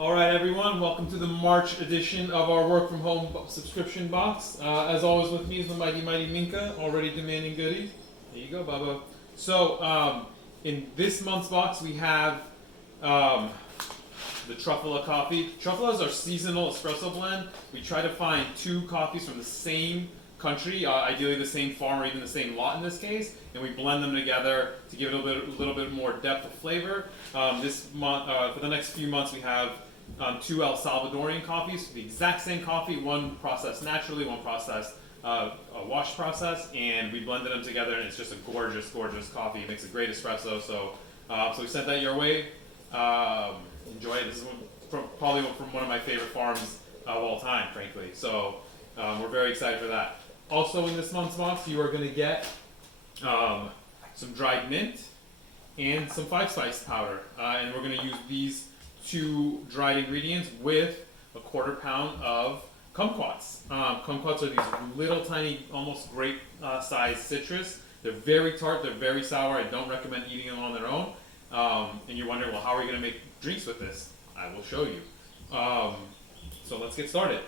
All right, everyone, welcome to the March edition of our work from home subscription box. As always, with me is the mighty Minka, already demanding goodies. There you go, Bubba. So, in this month's box, we have the Truffula coffee. Truffula is our seasonal espresso blend. We try to find two coffees from the same country, ideally the same farm or even the same lot in this case, and we blend them together to give it a little bit more depth of flavor. This month, for the next few months, we have two El Salvadorian coffees, the exact same coffee, one processed naturally, one processed a wash process, and we blended them together, and it's just a gorgeous, gorgeous coffee. It makes a great espresso. So we sent that your way. Enjoy it. This is probably from one of my favorite farms of all time, frankly. So we're very excited for that. Also in this month's box, you are going to get some dried mint and some 5-spice powder. And we're going to use these two dried ingredients with a 1/4 pound of kumquats. Kumquats are these little tiny, almost grape sized citrus. They're very tart, they're very sour. I don't recommend eating them on their own. And you're wondering, well, how are we going to make drinks with this? I will show you. So let's get started.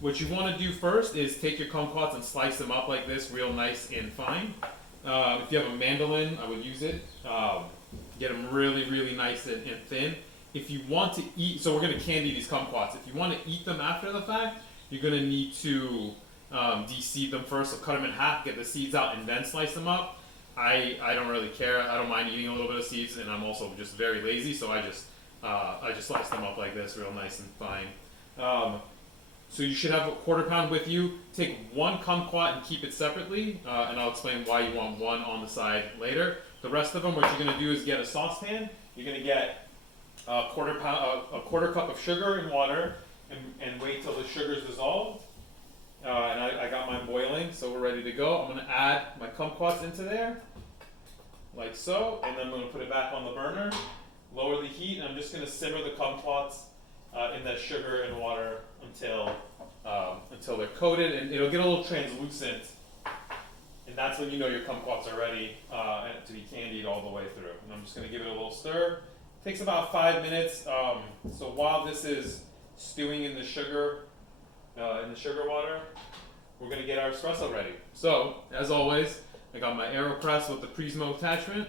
What you want to do first is take your kumquats and slice them up like this, real nice and fine. If you have a mandolin, I would use it. Get them really, really nice and thin. If you want to eat, so we're going to candy these kumquats. If you want to eat them after the fact, you're going to need to de-seed them first. So cut them in half, get the seeds out, and then slice them up. I don't really care. I don't mind eating a little bit of seeds, and I'm also just very lazy, so I just slice them up like this, real nice and fine. So you should have a 1/4 pound with you. Take one kumquat and keep it separately, and I'll explain why you want one on the side later. The rest of them, what you're going to do is get a saucepan. You're going to get a 1/4 cup of sugar and water, and wait till the sugar's dissolved. And I got mine boiling, so we're ready to go. I'm going to add my kumquats into there, like so, and then I'm going to put it back on the burner. Lower the heat, and I'm just going to simmer the kumquats in that sugar and water until they're coated, and it'll get a little translucent, and that's when you know your kumquats are ready to be candied all the way through. And I'm just going to give it a little stir. It takes about 5 minutes. So while this is stewing in the sugar water, we're going to get our espresso ready. So as always, I got my AeroPress with the Prismo attachment.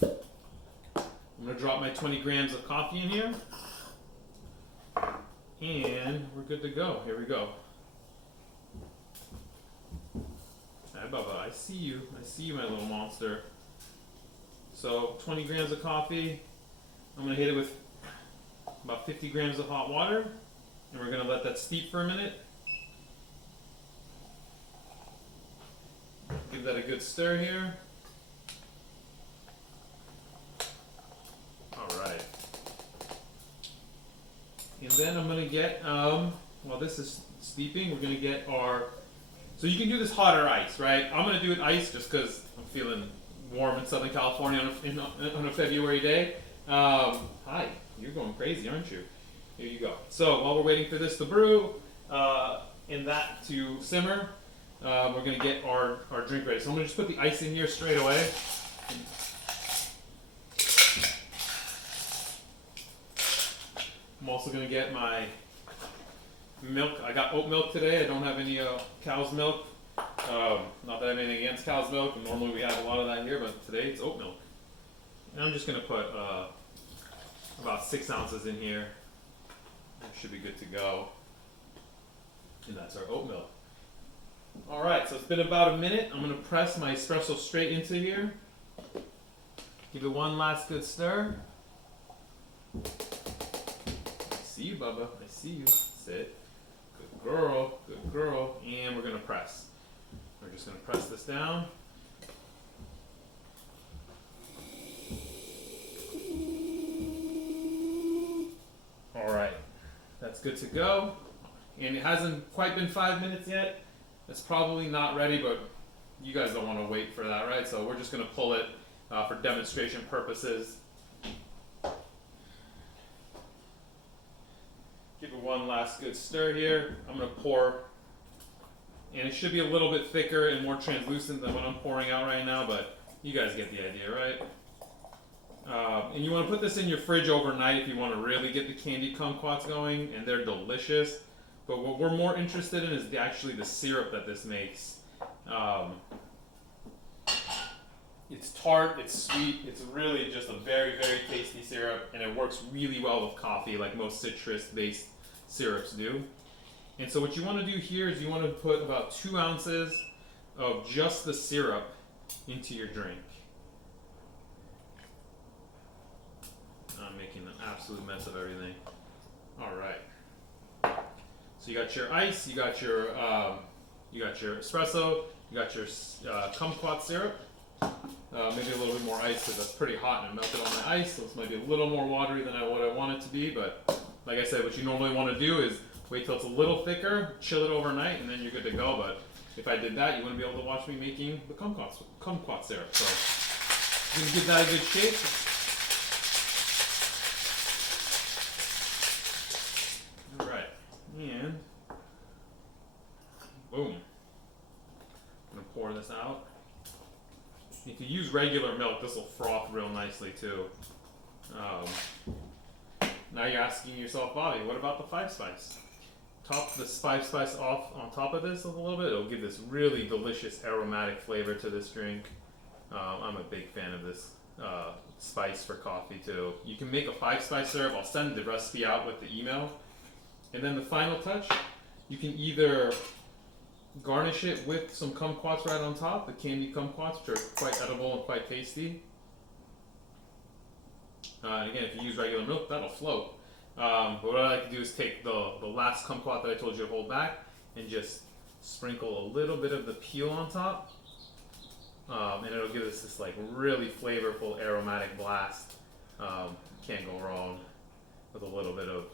I'm going to drop my 20 grams of coffee in here. And we're good to go. Here we go. Hi, Bubba. I see you. I see you, my little monster. So 20 grams of coffee. I'm going to hit it with about 50 grams of hot water. And we're going to let that steep for a minute. Give that a good stir here. All right. And then I'm going to get, while this is steeping, we're going to get so you can do this hot or ice, right? I'm going to do it ice just because I'm feeling warm in Southern California on a February day. Hi, you're going crazy, aren't you? Here you go. So while we're waiting for this to brew and that to simmer, we're going to get our drink ready. So I'm going to just put the ice in here straight away. I'm also going to get my milk. I got oat milk today. I don't have any cow's milk. Not that I have anything against cow's milk. Normally we have a lot of that here, but today it's oat milk. And I'm just going to put about 6 ounces in here. That should be good to go. And that's our oat milk. Alright, so it's been about a minute. I'm going to press my espresso straight into here. Give it one last good stir. I see you, Bubba. I see you. Sit. Good girl. Good girl. And we're going to press. We're just going to press this down. All right. That's good to go. And it hasn't quite been 5 minutes yet. It's probably not ready, but you guys don't want to wait for that, right? So we're just going to pull it for demonstration purposes. Give it one last good stir here. I'm going to pour, and it should be a little bit thicker and more translucent than what I'm pouring out right now, but you guys get the idea, right? And you want to put this in your fridge overnight if you want to really get the candied kumquats going, and they're delicious. But what we're more interested in is actually the syrup that this makes. It's tart, it's sweet, it's really just a very, very tasty syrup, and it works really well with coffee like most citrus-based syrups do. And so what you want to do here is you want to put about 2 ounces of just the syrup into your drink. I'm making an absolute mess of everything. Alright. So you got your ice, you got your espresso, you got your kumquat syrup. Maybe a little bit more ice because that's pretty hot and it melted on my ice, so this might be a little more watery than what I want it to be, but like I said, what you normally want to do is wait till it's a little thicker, chill it overnight, and then you're good to go. But if I did that, you wouldn't be able to watch me making the kumquat syrup. So I'm going to give that a good shake. Alright, and boom. I'm going to pour this out. If you use regular milk, this will froth real nicely too. Now you're asking yourself, Bobby, what about the 5-spice? Top this 5-spice off on top of this a little bit. It'll give this really delicious aromatic flavor to this drink. I'm a big fan of this spice for coffee too. You can make a 5-spice syrup. I'll send the recipe out with the email. And then the final touch, you can either garnish it with some kumquats right on top, the candied kumquats, which are quite edible and quite tasty. And again, if you use regular milk, that'll float. But what I like to do is take the last kumquat that I told you to hold back and just sprinkle a little bit of the peel on top. And it'll give us this like really flavorful aromatic blast. Can't go wrong with a little bit of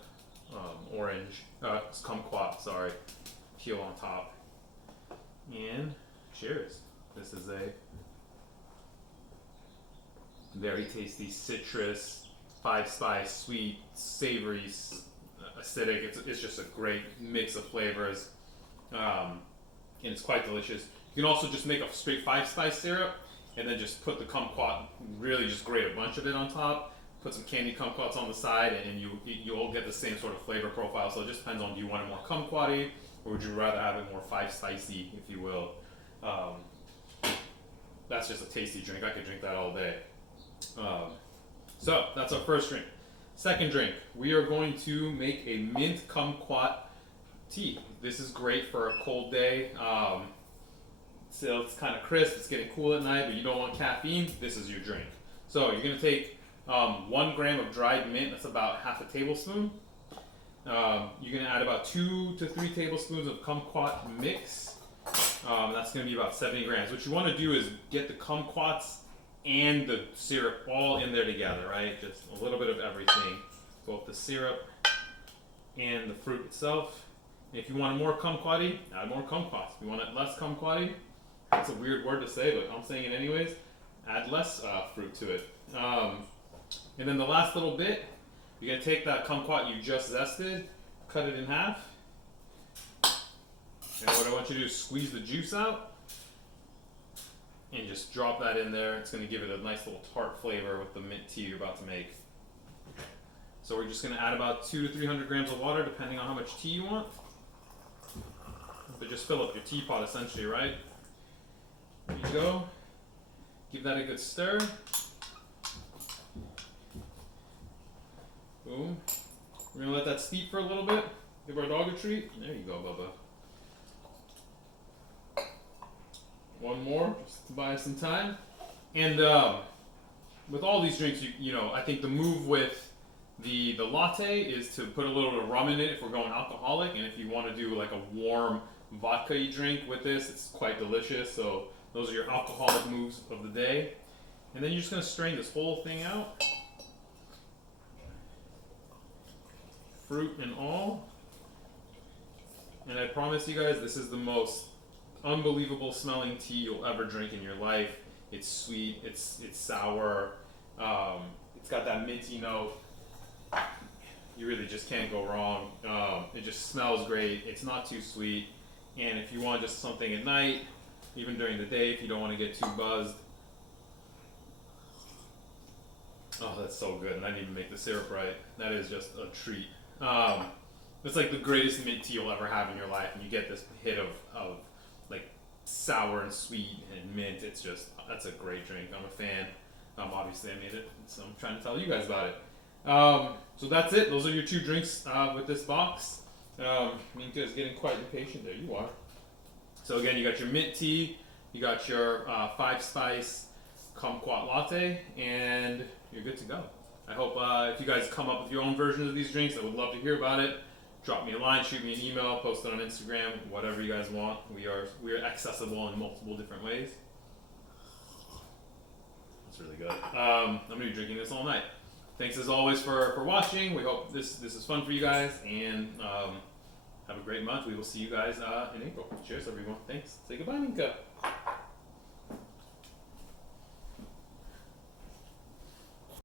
orange, kumquat, sorry, peel on top. And cheers. This is a very tasty citrus, 5-spice, sweet, savory, acidic. It's just a great mix of flavors. And it's quite delicious. You can also just make a straight 5-spice syrup and then just put the kumquat, really just grate a bunch of it on top. Put some candied kumquats on the side, and you'll get the same sort of flavor profile. So it just depends on, do you want it more kumquat-y, or would you rather have it more 5-spicey, if you will? That's just a tasty drink. I could drink that all day. So that's our first drink. Second drink, we are going to make a mint kumquat tea. This is great for a cold day. So it's kind of crisp, it's getting cool at night, but you don't want caffeine. This is your drink. So you're going to take 1 gram of dried mint. That's about half a tablespoon. You're going to add about 2 to 3 tablespoons of kumquat mix. That's going to be about 70 grams. What you want to do is get the kumquats and the syrup all in there together, right? Just a little bit of everything, both the syrup and the fruit itself. And if you want it more kumquat-y, add more kumquats. If you want it less kumquat-y, that's a weird word to say, but I'm saying it anyways, add less fruit to it. And then the last little bit, you're going to take that kumquat you just zested, cut it in half, and what I want you to do is squeeze the juice out and just drop that in there. It's going to give it a nice little tart flavor with the mint tea you're about to make. So we're just going to add about 200 to 300 grams of water, depending on how much tea you want. But just fill up your teapot essentially, right? There you go. Give that a good stir. Boom. We're going to let that steep for a little bit. Give our dog a treat. There you go, Bubba. One more, just to buy us some time. And with all these drinks, you know, I think the move with the latte is to put a little bit of rum in it if we're going alcoholic, and if you want to do like a warm vodka-y drink with this, it's quite delicious. So those are your alcoholic moves of the day. And then you're just going to strain this whole thing out. Fruit and all. And I promise you guys, this is the most unbelievable smelling tea you'll ever drink in your life. It's sweet, it's sour, it's got that minty note. You really just can't go wrong. It just smells great, it's not too sweet, and if you want just something at night, even during the day if you don't want to get too buzzed, Oh, that's so good. And I didn't even make the syrup right. That is just a treat. Um, it's like the greatest mint tea you'll ever have in your life, and you get this hit of like sour and sweet and mint. It's just that's a great drink. I'm a fan. Obviously, I made it, so I'm trying to tell you guys about it. So that's it. Those are your 2 drinks with this box. Minka is getting quite impatient. There you are. So again, you got your mint tea, you got your 5-spice kumquat latte, and you're good to go. I hope if you guys come up with your own versions of these drinks, I would love to hear about it. Drop me a line, shoot me an email, post it on Instagram, whatever you guys want. We are accessible in multiple different ways. It's really good. I'm gonna be drinking this all night. Thanks as always for watching. We hope this is fun for you guys, and have a great month. We will see you guys in April. Cheers, everyone. Thanks. Say goodbye, Minka.